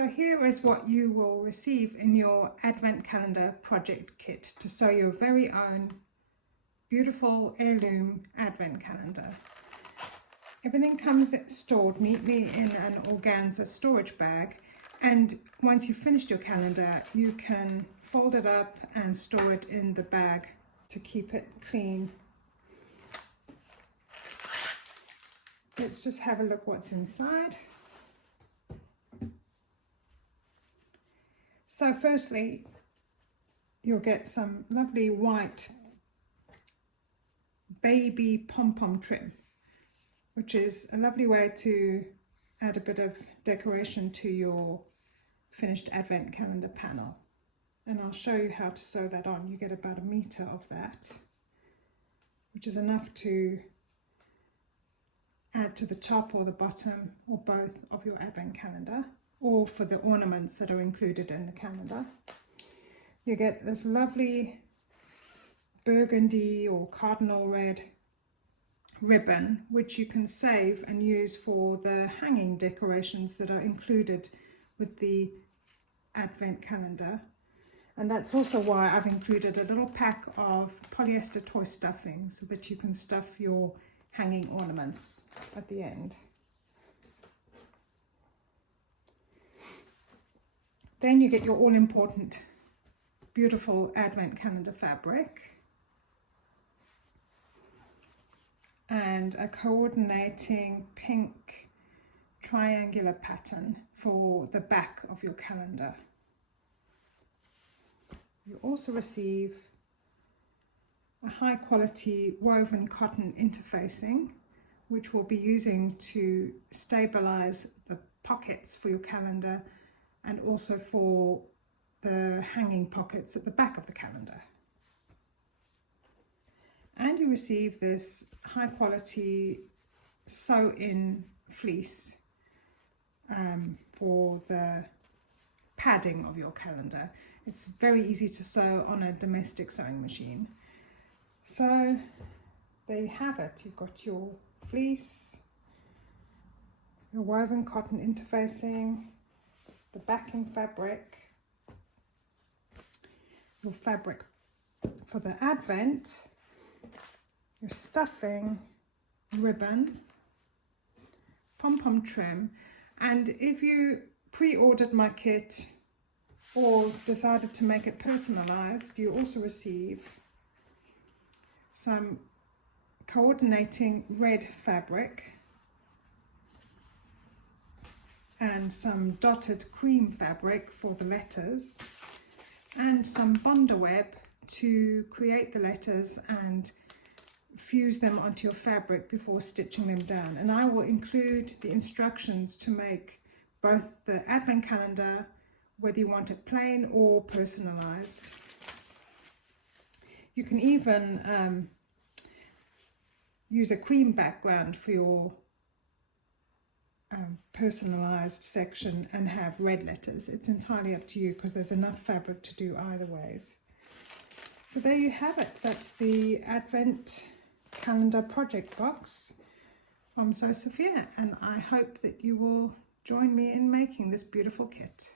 So here is what you will receive in your Advent Calendar project kit to sew your very own beautiful heirloom Advent Calendar. Everything comes stored neatly in an organza storage bag, and once you've finished your calendar you can fold it up and store it in the bag to keep it clean. Let's just have a look what's inside. So firstly, you'll get some lovely white baby pom-pom trim, which is a lovely way to add a bit of decoration to your finished Advent Calendar panel. And I'll show you how to sew that on. You get about 1 meter of that, which is enough to add to the top or the bottom or both of your Advent Calendar, or for the ornaments that are included in the calendar. You get this lovely burgundy or cardinal red ribbon, which you can save and use for the hanging decorations that are included with the Advent Calendar. And that's also why I've included a little pack of polyester toy stuffing, so that you can stuff your hanging ornaments at the end. Then you get your all-important beautiful Advent Calendar fabric and a coordinating pink triangular pattern for the back of your calendar. You also receive a high quality woven cotton interfacing, which we'll be using to stabilize the pockets for your calendar and also for the hanging pockets at the back of the calendar. And you receive this high quality sew-in fleece for the padding of your calendar. It's very easy to sew on a domestic sewing machine. So there you have it. You've got your fleece, your woven cotton interfacing, the backing fabric, your fabric for the Advent, your stuffing, ribbon, pom-pom trim. And if you pre-ordered my kit or decided to make it personalized, you also receive some coordinating red fabric and some dotted cream fabric for the letters, and some bonder web to create the letters and fuse them onto your fabric before stitching them down. And I will include the instructions to make both the Advent Calendar, whether you want it plain or personalized. You can even use a cream background for your personalized section and have red letters. It's entirely up to you, because there's enough fabric to do either ways. So there you have it. That's the Advent Calendar project box from Sew Sofia, and I hope that you will join me in making this beautiful kit.